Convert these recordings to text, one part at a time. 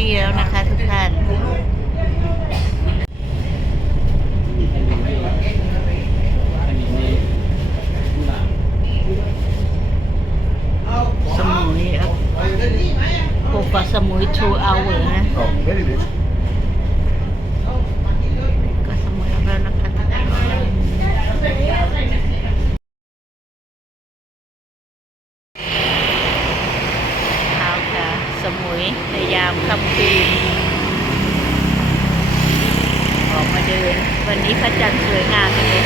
รีแล้วนะคะทุกท่านสมุยอะโคกาสมุย two hour นะ Oh, very good. ก็สมุยแล้วนะคะทุกท่านเอาค่ะ ส มุยในยามค่ำคืนออกมาเดิน วันนี้พระจันทร์สวยงามเลย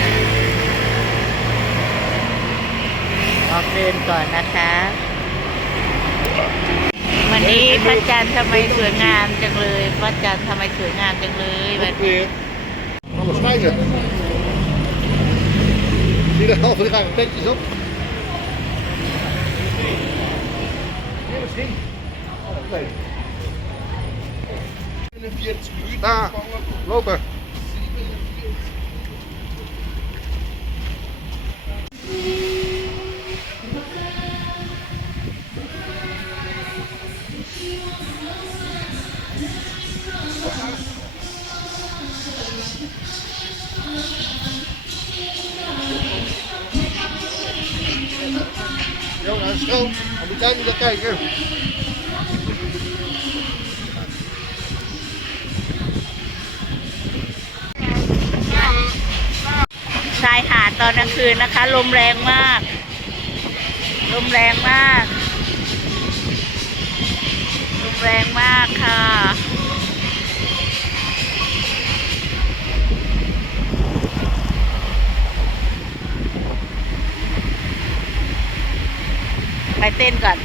ออกเดินก่อนนะคะ วันนี้พระจันทร์ทำไมสวยงามจังเลยพระจันทร์ทำไมสวยงามจังเลยวันนี้ Weer van de schijnen. Zie je dat? Die gaan petjes op. Nee, misschien. Nee. Daar, lopen. Jongen, schoon. Dan moet jij niet naar kijken. ายหาดตอนกลางคืนนะคะ ลมแรงมาก ลมแรงมาก ลมแรงมากค่ะไปเต้นก่อน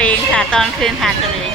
เพงค่ะ ตอนคืนหานตัวเอง